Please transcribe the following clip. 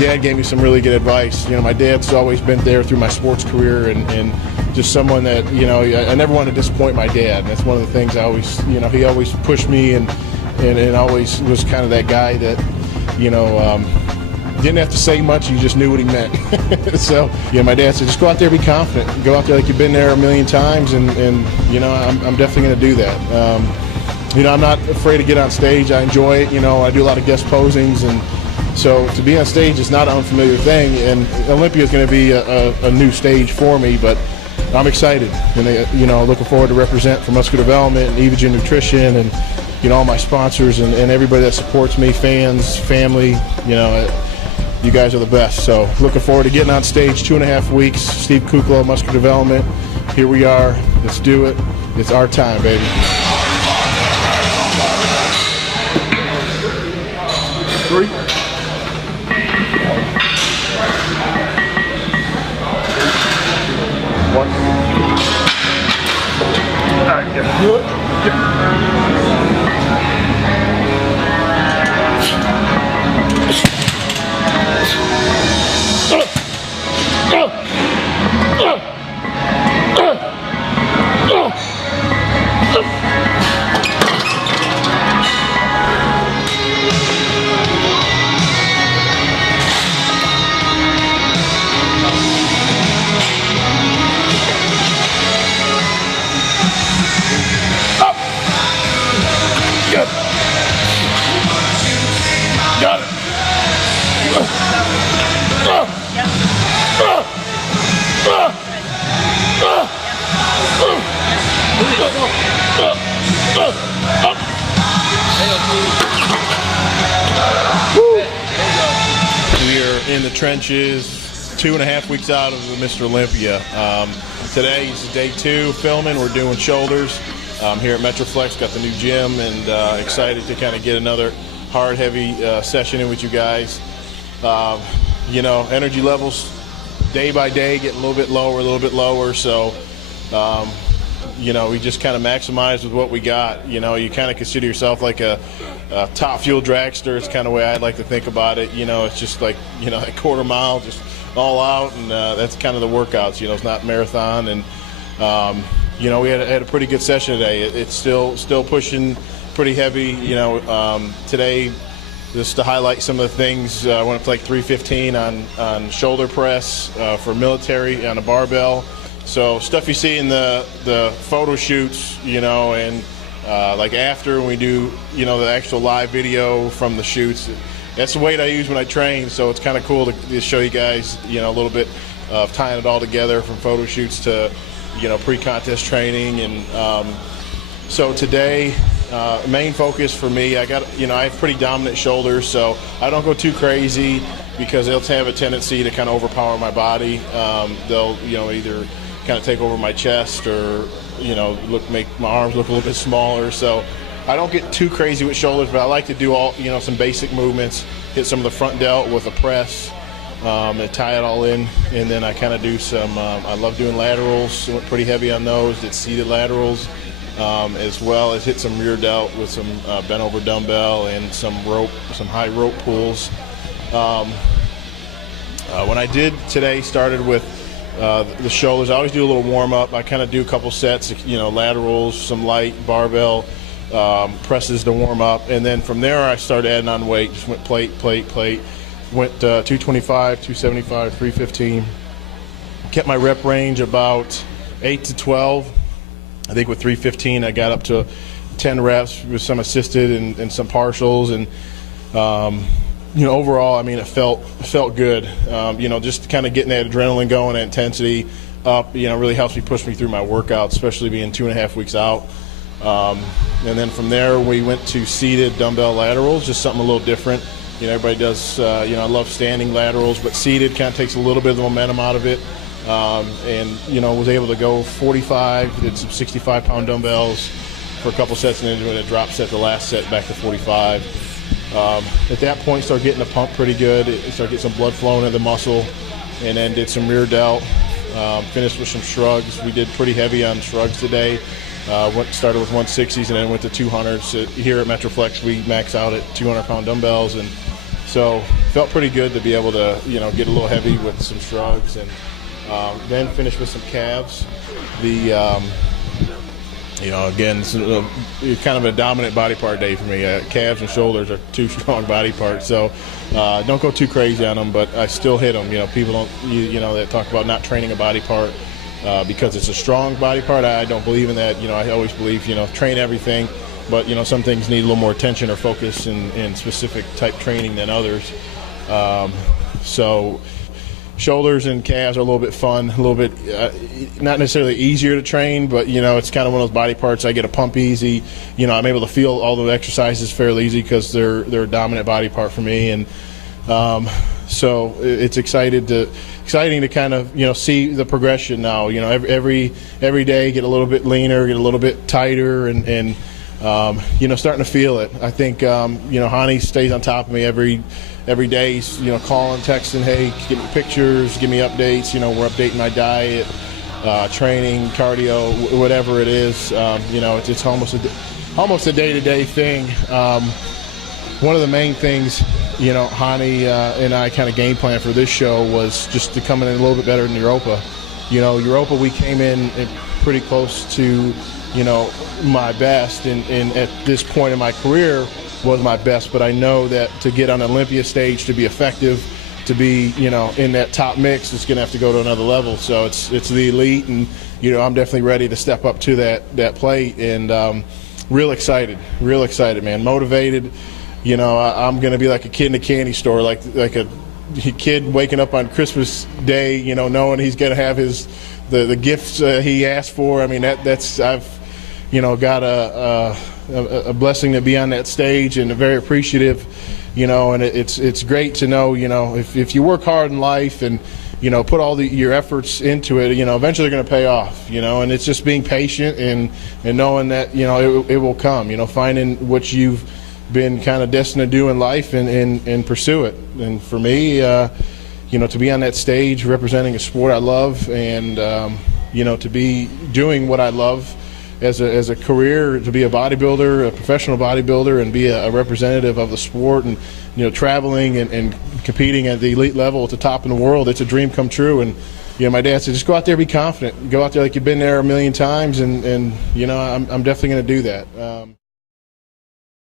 dad gave me some really good advice. You know, my dad's always been there through my sports career, and just someone that, you know, I never want to disappoint my dad. And that's one of the things I always, you know, he always pushed me and always was kind of that guy that, you know, didn't have to say much, you just knew what he meant. So, yeah, my dad said, just go out there, be confident. Go out there like you've been there a million times, and you know, I'm definitely going to do that. You know, I'm not afraid to get on stage. I enjoy it. You know, I do a lot of guest posings, and so to be on stage is not an unfamiliar thing, and Olympia is going to be a new stage for me, but I'm excited, and you know, looking forward to represent for Muscular Development and Evogen Nutrition, and you know, all my sponsors and everybody that supports me, fans, family. You know, you guys are the best. So looking forward to getting on stage. 2.5 weeks. Steve KUCLO, Muscular Development. Here we are. Let's do it. It's our time, baby. 3. 1. All right, yeah. Good. Got it. We are in the trenches, 2.5 weeks out of Mr. Olympia. Today is day 2 filming. We're doing shoulders here at Metroflex. Got the new gym, and excited to kind of get another hard, heavy session in with you guys. You know, energy levels day by day get a little bit lower, so you know, we just kind of maximize with what we got. You know, you kind of consider yourself like a top fuel dragster. It's kind of the way I'd like to think about it. You know, it's just like, you know, a quarter mile, just all out, and that's kind of the workouts. You know, it's not marathon, and you know, we had a pretty good session today. It's still pushing pretty heavy. You know, today, just to highlight some of the things, I went up to like 315 on shoulder press for military on a barbell. So stuff you see in the photo shoots, you know, and like after when we do, you know, the actual live video from the shoots, that's the weight I use when I train. So it's kind of cool to show you guys, you know, a little bit of tying it all together from photo shoots to, you know, pre-contest training. And so today, main focus for me, I have pretty dominant shoulders, so I don't go too crazy because they'll have a tendency to kind of overpower my body. They'll, you know, either kind of take over my chest or, you know, make my arms look a little bit smaller. So I don't get too crazy with shoulders, but I like to do all, you know, some basic movements, hit some of the front delt with a press, and tie it all in, and then I kind of do some, I love doing laterals, so went pretty heavy on those, did seated laterals, as well as hit some rear delt with some bent over dumbbell and some high rope pulls. When I did today, started with the shoulders. I always do a little warm up. I kind of do a couple sets, you know, laterals, some light barbell presses to warm up, and then from there I started adding on weight. Just went plate. Went 225, 275, 315. Kept my rep range about 8 to 12. I think with 315 I got up to 10 reps with some assisted and some partials, and you know, overall, I mean, it felt good. You know, just kind of getting that adrenaline going, that intensity up, you know, really helps me push me through my workout, especially being 2.5 weeks out. And then from there we went to seated dumbbell laterals, just something a little different. You know, everybody does, you know, I love standing laterals, but seated kind of takes a little bit of the momentum out of it. And, you know, was able to go 45, did some 65-pound dumbbells for a couple sets, and then doing a drop set, the last set, back to 45. At that point, started getting the pump pretty good. Started getting some blood flowing into the muscle, and then did some rear delt. Finished with some shrugs. We did pretty heavy on shrugs today. Started with 160s and then went to 200s. So here at Metroflex, we max out at 200-pound dumbbells and So felt pretty good to be able to, get a little heavy with some shrugs, and then finish with some calves. Again, it's kind of a dominant body part day for me. Calves and shoulders are two strong body parts, so don't go too crazy on them, but I still hit them. People don't, that talk about not training a body part because it's a strong body part. I don't believe in that. I always believe, train everything, but some things need a little more attention or focus in specific type training than others. So shoulders and calves are a little bit fun, a little bit not necessarily easier to train, but it's kind of one of those body parts I get a pump easy. I'm able to feel all the exercises fairly easy because they're a dominant body part for me, and so it's exciting to kind of see the progression now. Every day get a little bit leaner, get a little bit tighter, and starting to feel it. I think Hani stays on top of me every day. He's calling, texting, hey, give me pictures, give me updates. We're updating my diet, training, cardio, whatever it is. It's almost a day-to-day thing. One of the main things Hani and I kind of game plan for this show was just to come in a little bit better than Europa. Europa, we came in pretty close to my best, and at this point in my career was my best, but I know that to get on an Olympia stage, to be effective, to be in that top mix, it's going to have to go to another level. So it's the elite, and I'm definitely ready to step up to that plate, and real excited, man, motivated. I'm going to be like a kid in a candy store, like a kid waking up on Christmas Day, knowing he's going to have the gifts he asked for. I mean, I've got a blessing to be on that stage, and very appreciative, and it's great to know, if you work hard in life and, put all your efforts into it, eventually they're going to pay off, and it's just being patient and knowing that, it will come, finding what you've been kind of destined to do in life and pursue it. And for me, to be on that stage representing a sport I love, and, to be doing what I love as a career, to be a bodybuilder, a professional bodybuilder, and be a representative of the sport, and traveling and competing at the elite level at the top in the world, it's a dream come true. And my dad said, just go out there, be confident, go out there like you've been there a million times, and I'm definitely going to do that.